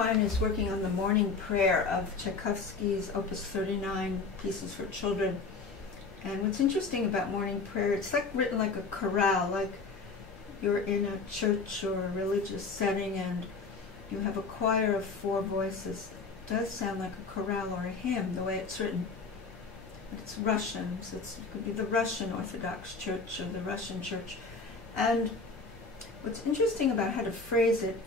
mine is working on the morning prayer of Tchaikovsky's Opus 39, Pieces for Children. And what's interesting about morning prayer, it's like written like a chorale, like you're in a church or a religious setting and you have a choir of 4 voices. It does sound like a chorale or a hymn, the way it's written. But it's Russian, so it could be the Russian Orthodox Church or the Russian Church. And what's interesting about how to phrase it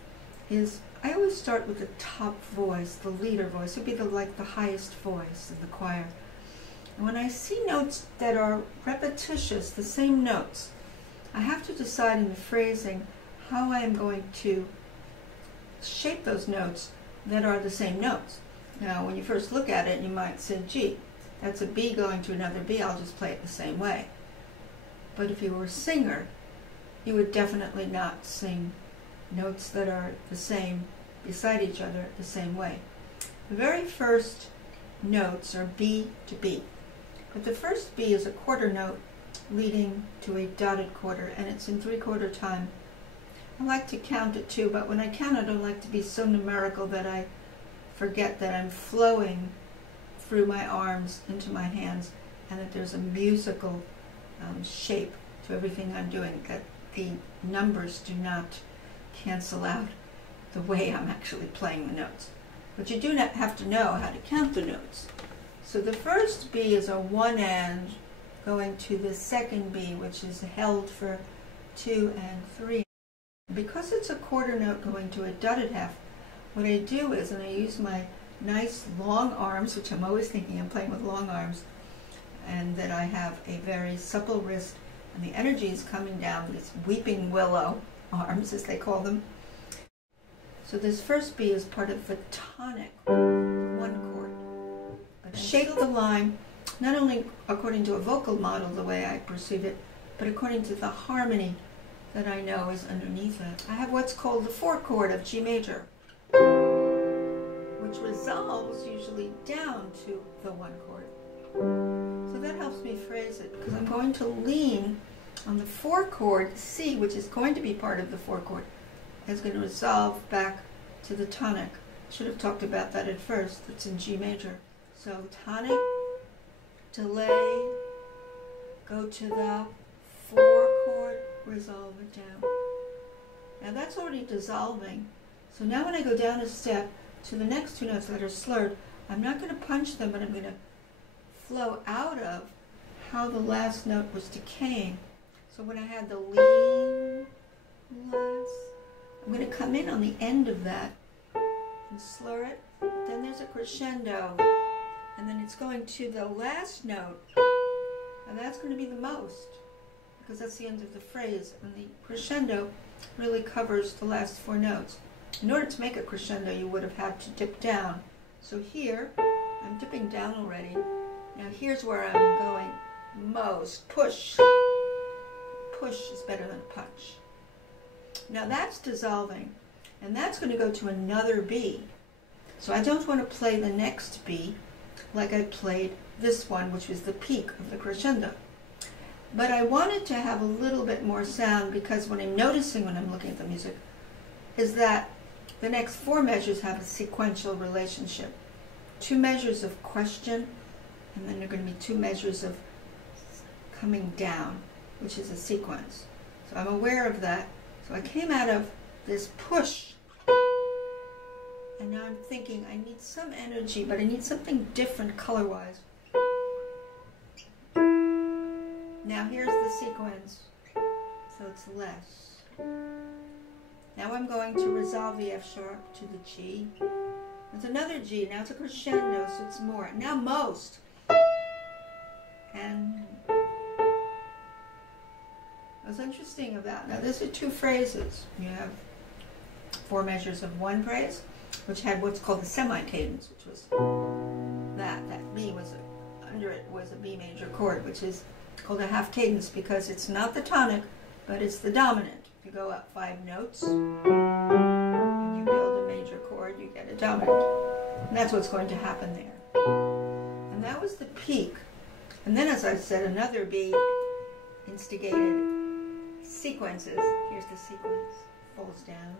is I always start with the top voice, the leader voice. It would be like the highest voice in the choir. And when I see notes that are repetitious, the same notes, I have to decide in the phrasing how I am going to shape those notes that are the same notes. Now, when you first look at it, you might say, gee, that's a B going to another B, I'll just play it the same way. But if you were a singer, you would definitely not sing notes that are the same beside each other the same way. The very first notes are B to B. But the first B is a quarter note leading to a dotted quarter, and it's in 3/4 time. I like to count it too, but when I count it, I don't like to be so numerical that I forget that I'm flowing through my arms into my hands and that there's a musical shape to everything I'm doing, that the numbers do not cancel out the way I'm actually playing the notes. But you do not have to know how to count the notes. So the first B is a one and going to the second B, which is held for 2 and 3. Because it's a quarter note going to a dotted half, what I do is, and I use my nice long arms, which I'm always thinking I'm playing with long arms, and that I have a very supple wrist, and the energy is coming down these weeping willow arms, as they call them. So this first B is part of the tonic, 1 chord. But I shape the line, not only according to a vocal model, the way I perceive it, but according to the harmony that I know is underneath it. I have what's called the 4 chord of G major, which resolves usually down to the 1 chord. So that helps me phrase it, because I'm going to lean on the 4 chord C, which is going to be part of the 4 chord, is going to resolve back to the tonic. Should have talked about that at first. It's in G major. So tonic, delay, go to the 4 chord, resolve it down. Now that's already dissolving. So now when I go down a step to the next 2 notes that are slurred, I'm not going to punch them, but I'm going to flow out of how the last note was decaying. So when I had the lean, last, I'm going to come in on the end of that and slur it. Then there's a crescendo, and then it's going to the last note, and that's going to be the most, because that's the end of the phrase, and the crescendo really covers the last 4 notes. In order to make a crescendo, you would have had to dip down. So here, I'm dipping down already. Now here's where I'm going most. Push. Push is better than a punch. Now that's dissolving, and that's going to go to another B. So I don't want to play the next B like I played this one, which was the peak of the crescendo. But I wanted to have a little bit more sound, because what I'm noticing when I'm looking at the music is that the next 4 measures have a sequential relationship. 2 measures of question, and then there are going to be 2 measures of coming down, which is a sequence. So I'm aware of that. So I came out of this push, and now I'm thinking I need some energy, but I need something different color-wise. Now here's the sequence, so it's less. Now I'm going to resolve the F sharp to the G. It's another G, now it's a crescendo, so it's more. Now most. And what's interesting about, now these are 2 phrases. You have 4 measures of 1 phrase, which had what's called the semi-cadence, which was that B was, under it was a B major chord, which is called a half cadence because it's not the tonic, but it's the dominant. If you go up 5 notes and you build a major chord, you get a dominant. And that's what's going to happen there. And that was the peak. And then, as I said, another B instigated sequences. Here's the sequence. Falls down.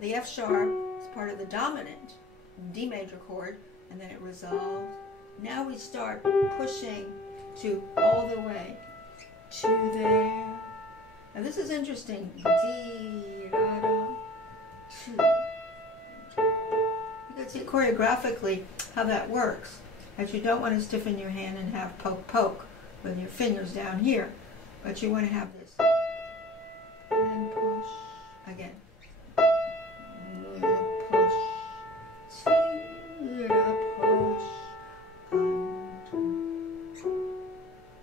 The F sharp, It's part of the dominant D major chord, and then it resolves. Now we start pushing to all the way to there. Now this is interesting. D, da, da, two. You can see choreographically how that works. As you don't want to stiffen your hand and have poke poke with your fingers down here, but you want to have this. And then push again. Push. Push.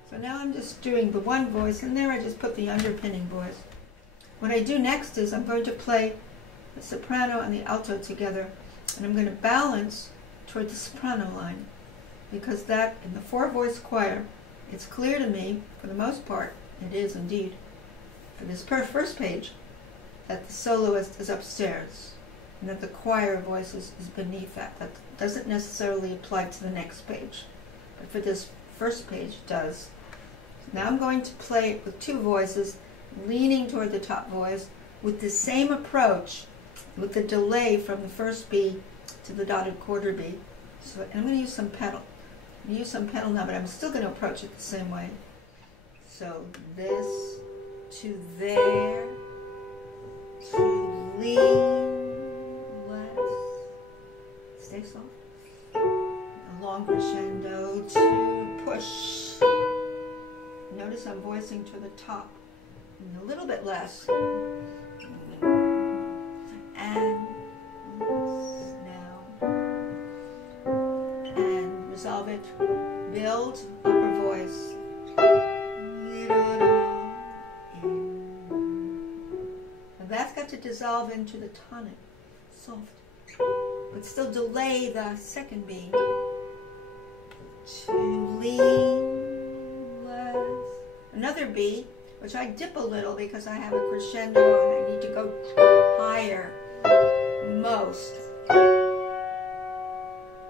So now I'm just doing the one voice, and there I just put the underpinning voice. What I do next is I'm going to play the soprano and the alto together, and I'm going to balance toward the soprano line, because that, in the four-voice choir, it's clear to me, for the most part, it is indeed, for this first page, that the soloist is upstairs, and that the choir voices is beneath that. That doesn't necessarily apply to the next page, but for this first page, it does. Now I'm going to play it with two voices, leaning toward the top voice, with the same approach, with the delay from the first B to the dotted quarter B. So, and I'm going to use some pedal. I'm going to use some pedal now, but I'm still going to approach it the same way. So this to there, to lean less, stay soft, a long crescendo to push. Notice I'm voicing to the top, and a little bit less, and now, and resolve it, build upper voice, and that's got to dissolve into the tonic, soft, but still delay the second B, to lean less, another B, which I dip a little because I have a crescendo and I need to go higher most.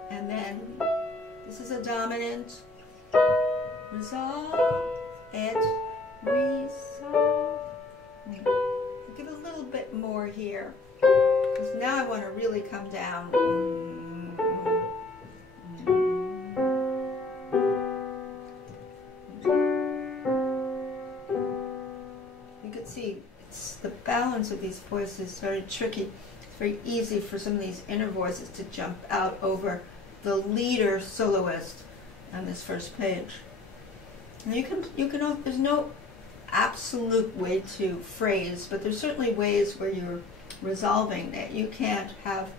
And then this is a dominant. Resolve it. Resolve. I'll give a little bit more here, because now I want to really come down. See, it's the balance of these voices is very tricky. It's very easy for some of these inner voices to jump out over the leader soloist on this first page. And you can, there's no absolute way to phrase, but there's certainly ways where you're resolving that you can't have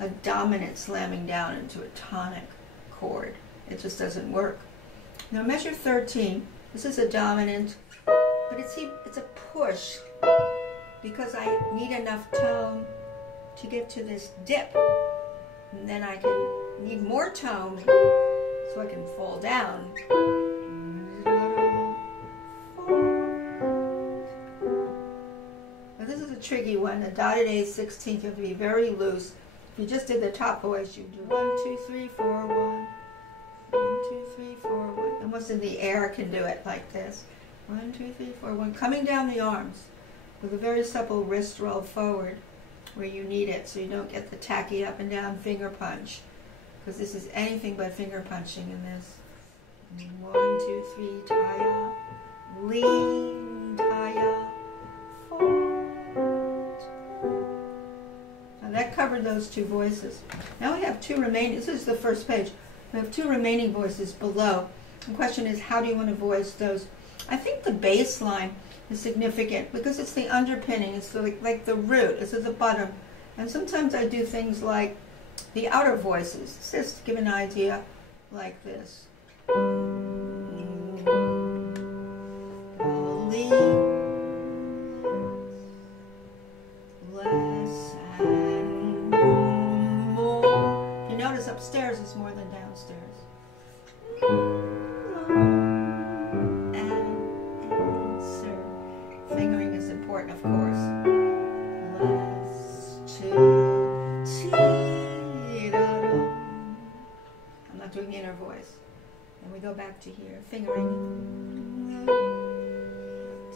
a dominant slamming down into a tonic chord. It just doesn't work. Now measure 13. This is a dominant. But it's a push, because I need enough tone to get to this dip, and then I can need more tone so I can fall down. Now this is a tricky one. The dotted A 16th, you have to be very loose. If you just did the top voice, you do 1, 2, 3, 4, 1, 1, 2, 3, 4, 1. Almost in the air can do it like this. 1, 2, 3, 4, 1. Coming down the arms with a very supple wrist roll forward where you need it, so you don't get the tacky up and down finger punch, because this is anything but finger punching in this. 1, 2, 3, tie up, lean, tie up, forward. Now that covered those two voices. Now we have two remaining. This is the first page. We have two remaining voices below. The question is, how do you want to voice those? I think the bass line is significant because it's the underpinning. It's like the root. It's at the bottom. And sometimes I do things like the outer voices, just to give an idea, like this. Less and more. You notice upstairs is more than downstairs. Fingering is important, of course. Less, two, ti, da, da. I'm not doing inner voice. And we go back to here. Fingering.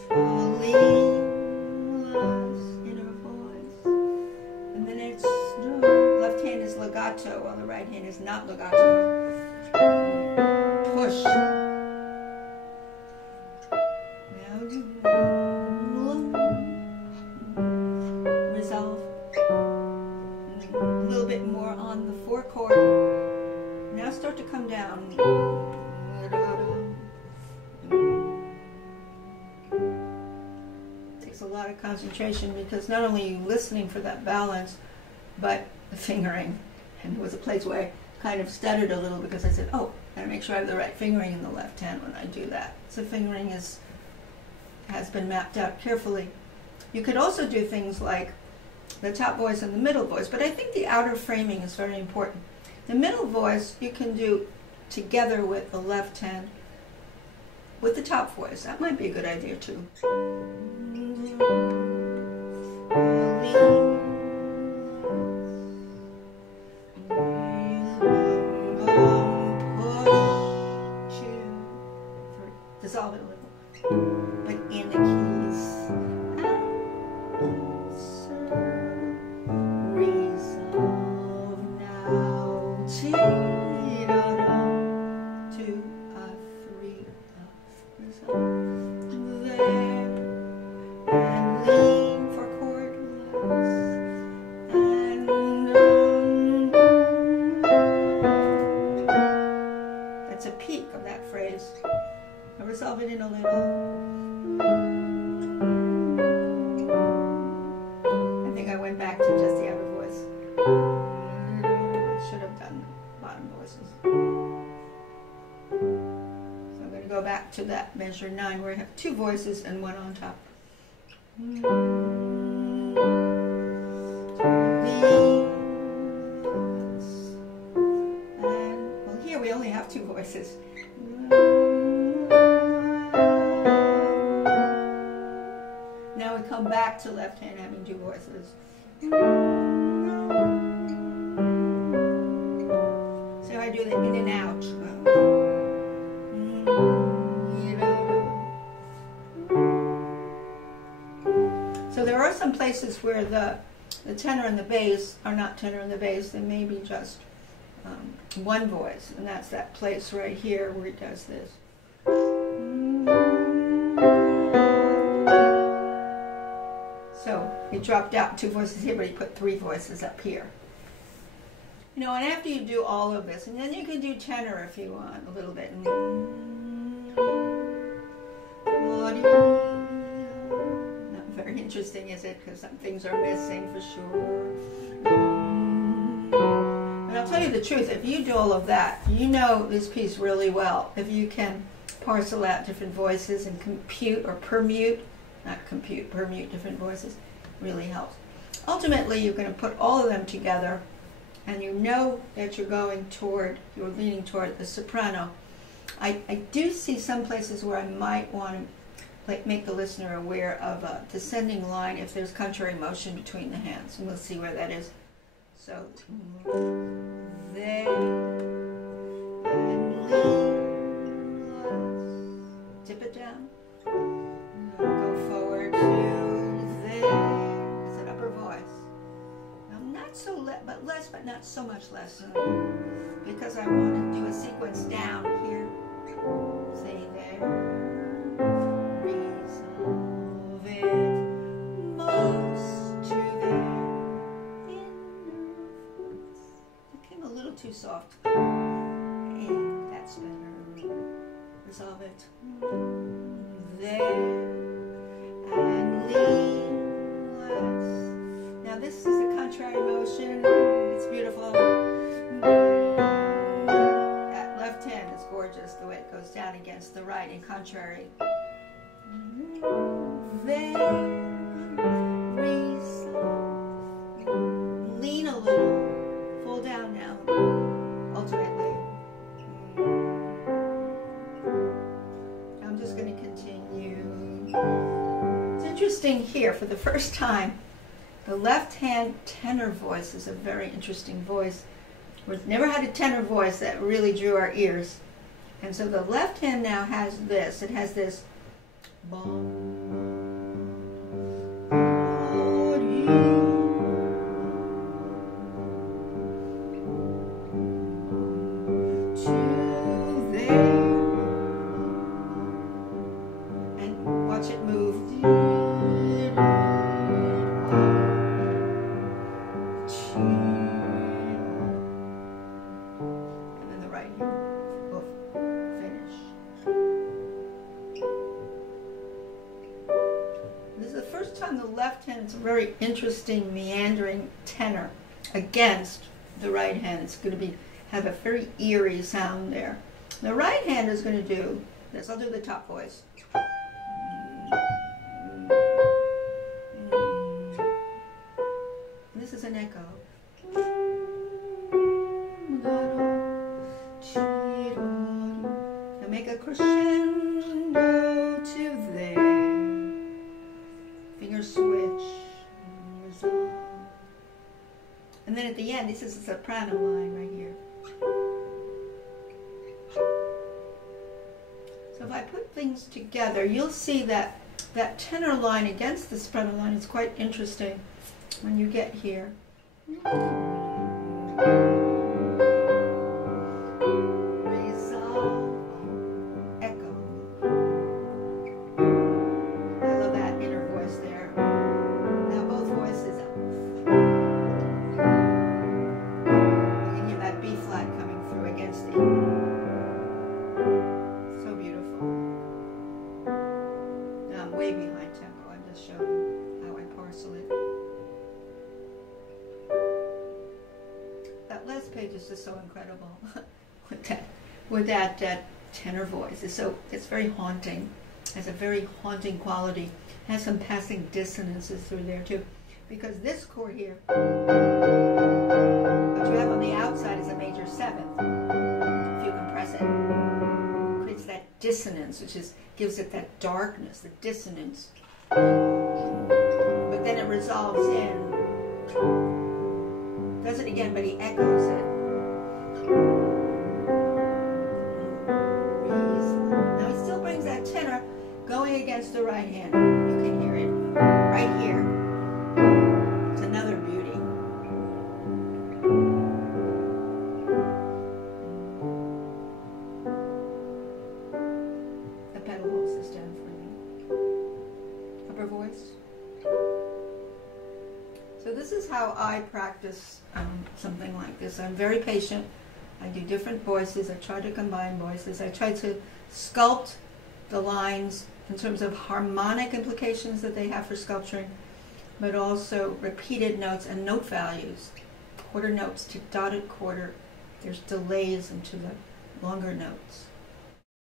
Totally less inner voice. And then it's legato while the right hand is not legato. Push. Now resolve. A little bit more on the 4 chord. Now start to come down. Takes a lot of concentration because not only are you listening for that balance, but the fingering. And there was a place where I kind of stuttered a little because I said, oh, I gotta make sure I have the right fingering in the left hand when I do that. So fingering has been mapped out carefully. You could also do things like the top voice and the middle voice, but I think the outer framing is very important. The middle voice you can do together with the left hand with the top voice. That might be a good idea too. Dissolve it a little, but in the keys. Resolve now. 2, 3, resolve there, and lean for chord and that's a peak of that phrase. I resolve it in a little. I think I went back to just the outer voice. I should have done bottom voices. So I'm going to go back to that measure 9 where I have 2 voices and 1 on top. And, well, here we only have 2 voices. Now we come back to left hand having 2 voices. So I do the in and out. So there are some places where the tenor and the bass are not tenor and the bass. They may be just 1 voice, and that's that place right here where it does this. So it dropped out 2 voices here, but he put 3 voices up here. You know, and after you do all of this, and then you can do tenor if you want a little bit. Not very interesting, is it? Because some things are missing for sure. And I'll tell you the truth, if you do all of that, you know this piece really well. If you can parcel out different voices and compute or permute, not compute, permute different voices, really helps. Ultimately, you're going to put all of them together, and you know that you're leaning toward the soprano. I do see some places where I might want to make the listener aware of a descending line if there's contrary motion between the hands, and we'll see where that is. So, there, and lean, tip it down, go forward to there, it's an upper voice. Now, not so but less, but not so much less, because I want to do a sequence down here. Say there, resolve it, most to there, inner voice. It came a little too soft. And that's better. Resolve it. There, and lean less. Now this is the contrary motion. It's beautiful. That left hand is gorgeous, the way it goes down against the right in contrary. There, resolve. Lean a little. Fall down now. Ultimately. I'm just going to continue. It's interesting here, for the first time, the left hand tenor voice is a very interesting voice. We've never had a tenor voice that really drew our ears. And so the left hand now has this. It has this. And watch it move. And then the right hand will finish. This is the first time the left hand is a very interesting meandering tenor against the right hand. It's going to have a very eerie sound there. The right hand is going to do this. I'll do the top voice. And this is an echo. Now make a crescendo to there. Finger switch. Resolve. And then at the end, this is a soprano line right here. So if I put things together, you'll see that that tenor line against the soprano line is quite interesting when you get here. Resolve, echo. I love that inner voice there. Now both voices up. You can hear that B flat coming through against the way behind tempo. I'm just showing how I parcel it. That last page is just so incredible with that tenor voice. It's very haunting. Has a very haunting quality. Has some passing dissonances through there too, because this chord here, what you have on the outside is a major seventh. If you compress it, it creates that dissonance, which gives it that darkness, the dissonance. But then it resolves in. Does it again, but he echoes it. Now he still brings that tenor going against the right hand. You can hear it right here. It's another beauty. The pedal holds this down for me. Upper voice. So this is how I practice something like this. I'm very patient. I do different voices. I try to combine voices. I try to sculpt the lines in terms of harmonic implications that they have for sculpturing, but also repeated notes and note values. Quarter notes to dotted quarter. There's delays into the longer notes.